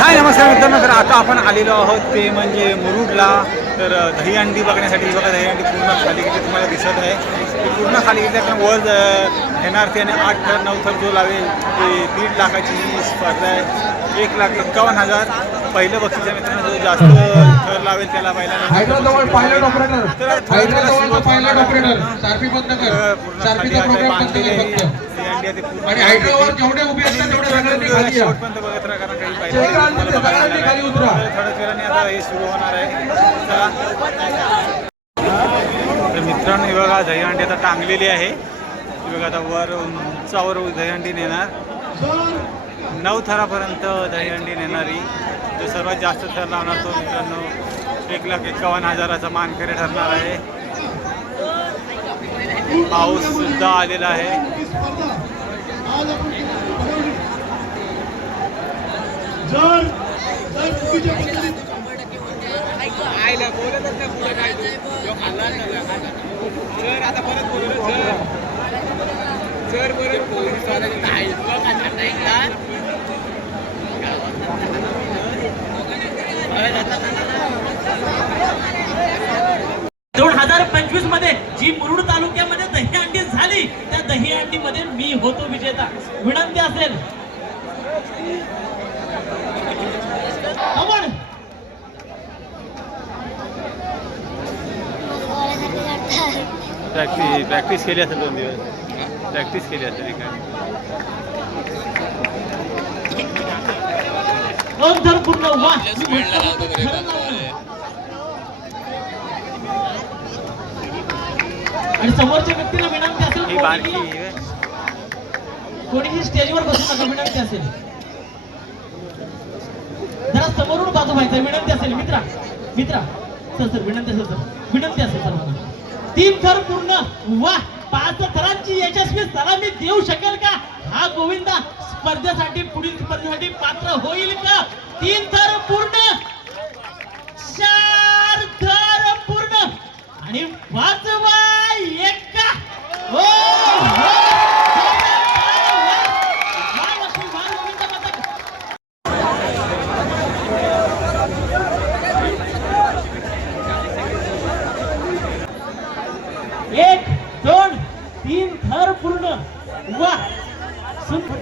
हाय नमस्कार मित्रांनो. तर आता आपण आलेलो आहोत ते म्हणजे मुरुडला. तर अ, दहीहंडी बघण्यासाठी बघा दहीहंडी पूर्ण खाली गेली तुम्हाला दिसत आहे. ती पूर्ण खाली गेली आपण वर येणार ते आणि आठ थर नऊ थर जो लावेल ते दीड लाखाची स्पर्धा आहे. एक लाख एक्कावन्न हजार. पहिलं बक्षीस आहे मित्रांनो जो जास्त थर लावेल त्याला पहिला तर पूर्ण सारपीचा खाली आहे, प्रोग्राम बंद बांधलेली कर आहे. फक्त दहीहंडी आहे ती पूर्ण आणि हायड्रोवर जेवढे उभे असतात तेवढे सगळ्यांनी खाली या. शेवटपर्यंत बघत राहा कारण काही पाहिजे शेवट राहणार नाही, सगळ्यांनी खाली उतरा. तर थोड्याच वेळाने आता हे सुरू होणार आहे. तर मित्रांनो ही बघा दहीहंडी आता टांगलेली आहे. ही बघा आता वर उंचावर दहीहंडी नेणार. नऊ थरापर्यंत दहीहंडी नेणारी. जो सर्वात जास्त थर लावणार तो मित्रांनो एक लाख एकावन्न हजाराचा मानकरी ठरणार आहे. पाऊस सुद्धा आलेला आहे जर जर चुकीच्या पद्धतीने दोन हजार पंचवीसमध्ये जी मुरुड तालुक्यामध्ये दहीहंडी झाली त्या दहीहंडी मध्ये मी होतो विजेता. विनंती असेल. अमन! प्रॅक्टिस प्रॅक्टिस केली असेल दोन दिवस. प्रॅक्टिस केली असेल पूर्ण. आणि समोरच्या व्यक्तीला विनंती असेल ही बारकी कोणीही- स्टेजवर बसू नका विनंती असेल. जरा समोरून बाजू व्हायचं विनंती असेल. मित्रा मित्रा सर सर विनंती असेल सर. विनंती असेल सर्वांना. तीन थर पूर्ण. वा पाच थरांची यशस्वी सलामी देऊ शकेल का? हा गोविंदा स्पर्धेसाठी पुढील स्पर्धेसाठी पात्र होईल का? तीन थर पूर्ण. चार थर पूर्ण. आणि वाचवा एका. हो, हो.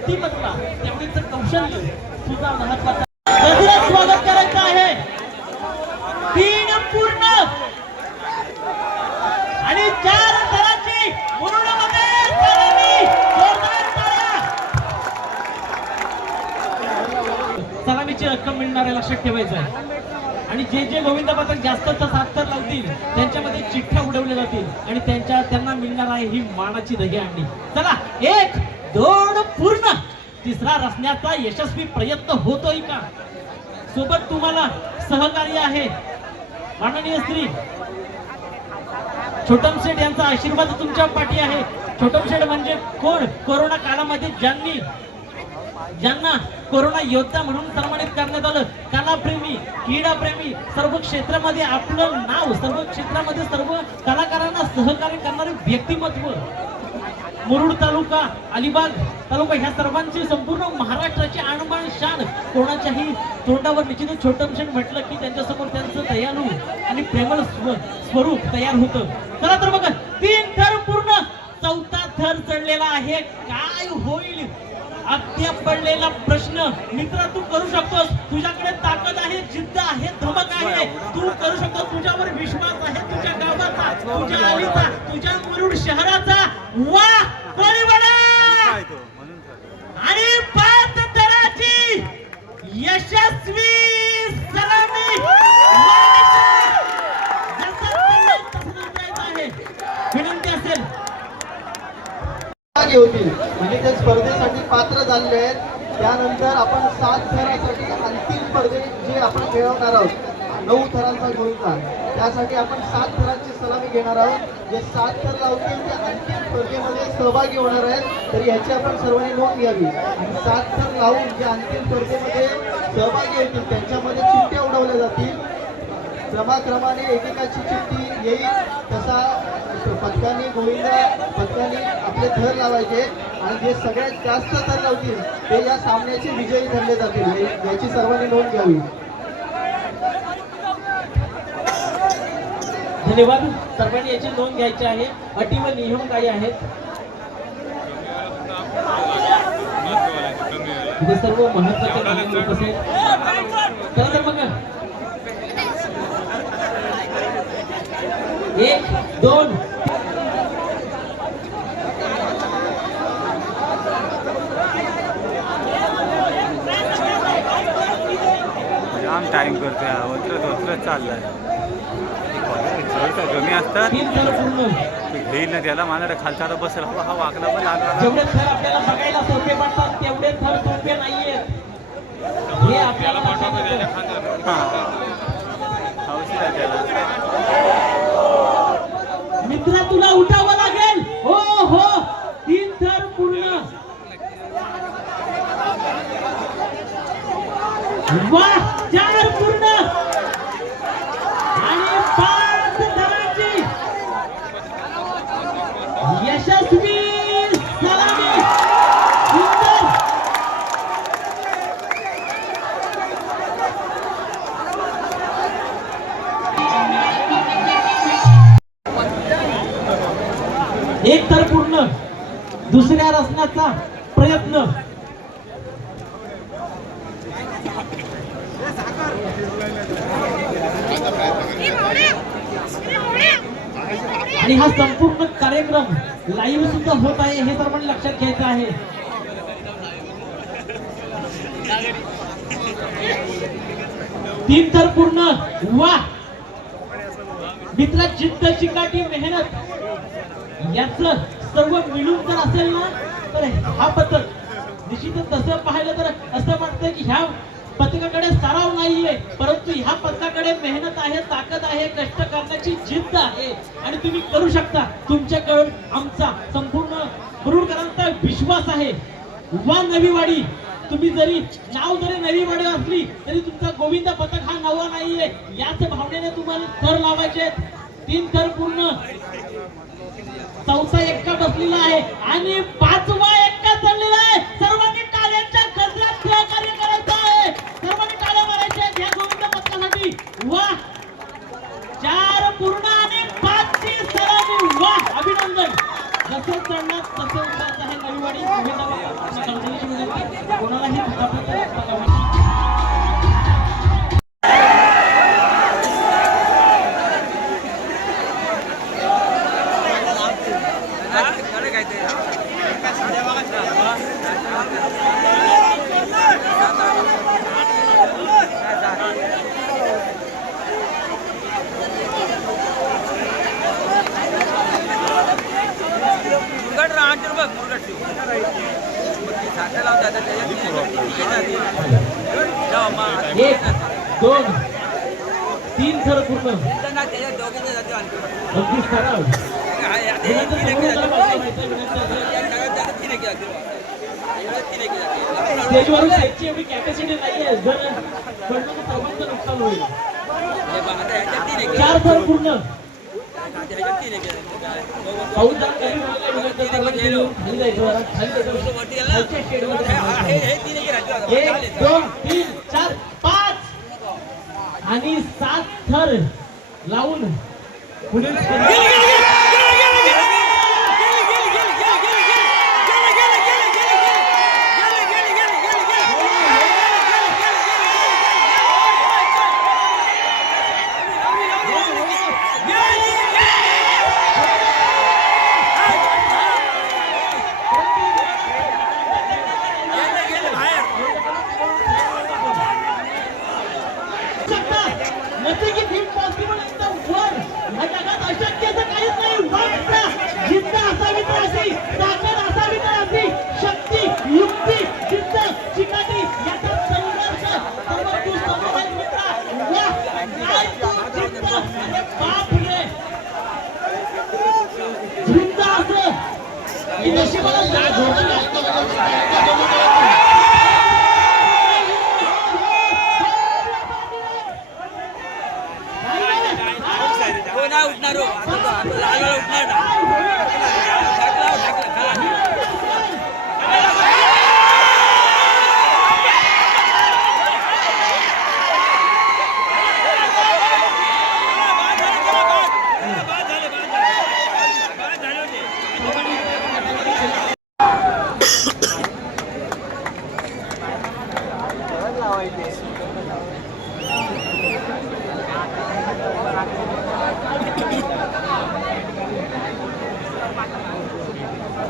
सुनपट्टी बसला कौशल्य सुद्धा महत्वाचं स्वागत करायचं आहे. तीन पूर्ण. आणि चार थराची मुरुडमध्ये सलामीची रक्कम मिळणार लक्षात ठेवायचं आहे. आणि जे जे गोविंद पथक जास्त सात लावतील त्यांच्यामध्ये चिठ्ठ्या उडवल्या जातील आणि त्यांच्या त्यांना मिळणार आहे ही मानाची दही आणली चला एक दोन पूर्ण. तिसरा रचण्याचा यशस्वी प्रयत्न होतोय का? सोबत तुम्हाला सहकार्य आहे माननीय श्री छोटम शेठ यांचा आशीर्वाद तुमच्या पाठी आहे. छोटम शेठ म्हणजे कोण? कोरोना काळामध्ये ज्यांनी ज्यांना कोरोना योद्धा म्हणून सन्मानित करण्यात आलं. कलाप्रेमी क्रीडाप्रेमी सर्व क्षेत्रामध्ये आपलं नाव सर्व क्षेत्रामध्ये सर्व कलाकारांना सहकार्य करणारे व्यक्तिमत्व. मुरुड तालुका अलिबाग तालुका ह्या सर्वांची संपूर्ण महाराष्ट्राची आणबाण शान कोणाच्याही तोंडावर निश्चित छोटमशेण म्हटलं की त्यांच्यासमोर त्यांचं दयालू आणि प्रेमळ स्व- स्वरूप तयार होतं. चला तर बघा तीन थर पूर्ण चौथा थर चढलेला आहे. काय होईल? अद्याप पडलेला प्रश्न मित्रा तू करू शकतोस. तुझ्याकडे ताकद आहे जिद्द आहे धमक आहे. तू करू शकतो तुझ्यावर विश्वास आहे तुझ्या गावाचा तुझ्या आलीचा तुझ्या मुरुड शहराचा. वा बडा. आणि पाच तराची यशस्वी स्पर्धेसाठी आहेत. त्यानंतर आपण सात थरासाठी अंतिम स्पर्धे जे आपण खेळवणार आहोत नऊ थरांचा गोविंदा त्यासाठी आपण सात थरांची सलामी घेणार आहोत. जे सात थर लावतील ते अंतिम स्पर्धेमध्ये सहभागी होणार आहेत. तर याची आपण सर्वांनी नोंद घ्यावी. आणि सात थर लावून जे अंतिम स्पर्धेमध्ये सहभागी होतील त्यांच्यामध्ये चिठ्ठ्या उडवल्या जातील. क्रमाक्रमाने एकेकाची चिठ्ठी येईल. तसा पथकाने गोविंद पथकाने आपले थर लावायचे आणि जे सगळ्यात जास्त थर लावतील ते या सामन्याचे विजयी ठरले जातील. हे- याची सर्वांनी नोंद घ्यावी. धन्यवाद. सर्वांनी याची नोंद घ्यायची आहे. अटी व नियम काय आहेत? सर्व महत्त्वाचे तर मग. एक दोन. जाम टाइम करतोय हा. वत्रत वत्रत चाललाय. कमी असतात. घेईल ना त्याला मला खालचा बसेल. हा हा वाकला पण लागला जेवढे थर आपल्याला बघायला सोपे वाटतात तेवढे थर सोपे नाहीयेत. हे आपल्याला. हा. औषध आहे त्याला. मित्रा तुला उठावं लागेल. हो हो. तीन थर पूर्ण. वा चार पूर्ण. दुसऱ्या रचण्याचा प्रयत्न. आणि हा संपूर्ण कार्यक्रम लाईव्ह सुद्धा होत आहे हे सर्वांनी लक्षात घ्यायचं आहे. तीन तर पूर्ण वा. मित्र जिद्द चिकाटी मेहनत. याच सर्व मिळून जर असेल ना तर हा पथक निश्चितच तसं पाहिलं तर असं वाटतं की ह्या पथकाकडे सराव नाहीये परंतु ह्या पथकाकडे मेहनत आहे ताकद आहे कष्ट करण्याची जिद्द आहे. आणि तुम्ही करू शकता. तुमच्याकडून आमचा संपूर्ण मुरुडकरांचा विश्वास आहे. वा नवीवाडी. तुम्ही जरी नाव जरी नवीवाडी असली तरी तुमचा गोविंद पथक हा नवा नाहीये. याच भावनेने तुम्हाला थर लावायचे आहेत. तीन थर पूर्ण. चौथा एक्का बसलेला आहे आणि पाचवा एक्का चढलेला आहे. सर्वांनी टाळ्यांच्या गजरात सहकार्य करायचं आहे. सर्वांनी टाळ्या मारायच्या आहेत या गोविंद पथकासाठी वा. चार पूर्ण आणि पाचची सरावी. वा. अभिनंदन. जसं चढणार तसं उतरायचं आहे नवीवाडी. गोविंद कोणालाही एक दोन तीन थर पूर्ण। त्याच्यात दोघीचे जाते आणखी अगदी सराव विनंती समोरून जरा बाजूला व्हायचं, विनंती आहे. तीन एक तीन एक स्टेजवरून स्टेजची एवढी कॅपॅसिटी नाहीये जर पडलं तर सर्वांचं नुकसान होईल. तीन एक चार थर पूर्ण। तीन एक दोन तीन चार पाच. आणि सात थर लावून पुढील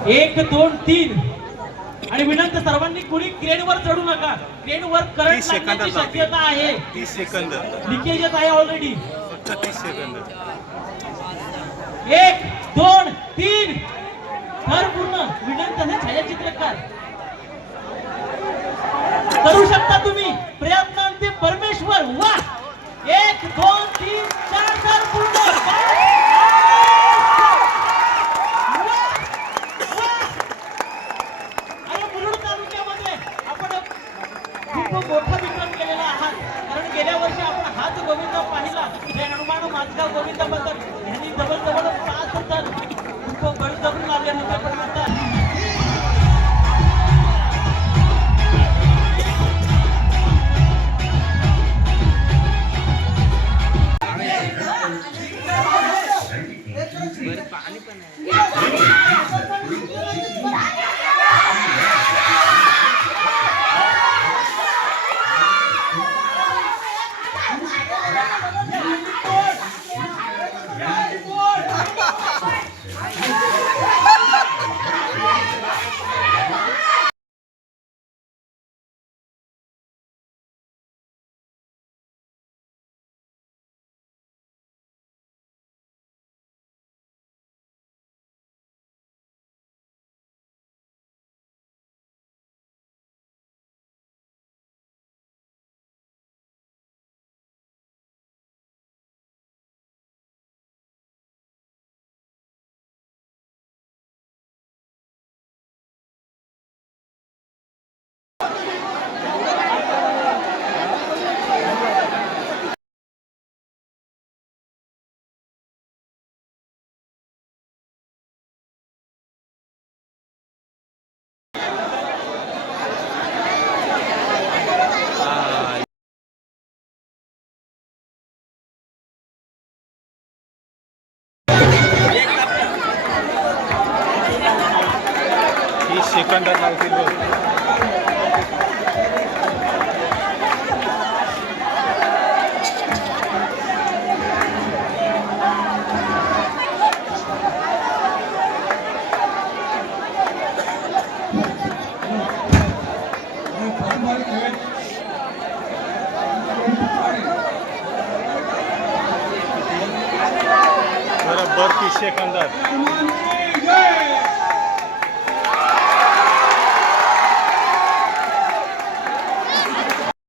एक दोन तीन. आणि विनंती सर्वांनी कुणी क्रेनवर चढू नका. क्रेनवर करंट तीस सेकंदात लागण्याची. शक्यता आहे. तीस सेकंद. लिकेजेस आहे ऑलरेडी तीस सेकंद. एक दोन तीन. थर पूर्ण. विनंती छायाचित्रकार. करू शकता तुम्ही. प्रयत्नांचे परमेश्वर वा. एक दोन तीन चार थर पूर्ण. हनुमान गोविंद गोविंदाबद्दल. यांनी जवळ जवळ पाच टन खूप बळजबरी आले होते. पण आता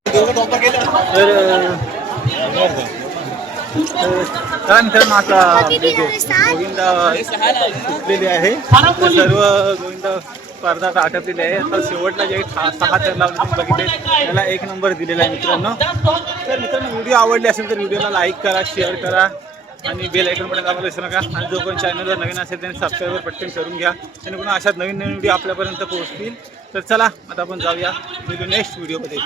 बरोबर तर काय मित्रांनो आता गोविंदा सुटलेली आहे. तर सर्व गोविंद स्पर्धा आटपलेली आहे. आता शेवटला जे सहा तर बघितले. त्याला एक नंबर दिलेला आहे मित्रांनो. तर मित्रांनो व्हिडिओ आवडले असेल तर व्हिडिओला लाईक करा शेअर करा. आणि बेल आयकॉन बटन दाबायला विसरू नका. आणि जो कोण चॅनलवर नवीन असेल त्यांनी सबस्क्राईबर पटकन करून घ्या. जेणेकरून अशाच नवीन नवीन व्हिडिओ आपल्यापर्यंत पोहोचतील. तर चला आता आपण जाऊया. नेक्स्ट व्हिडिओमध्ये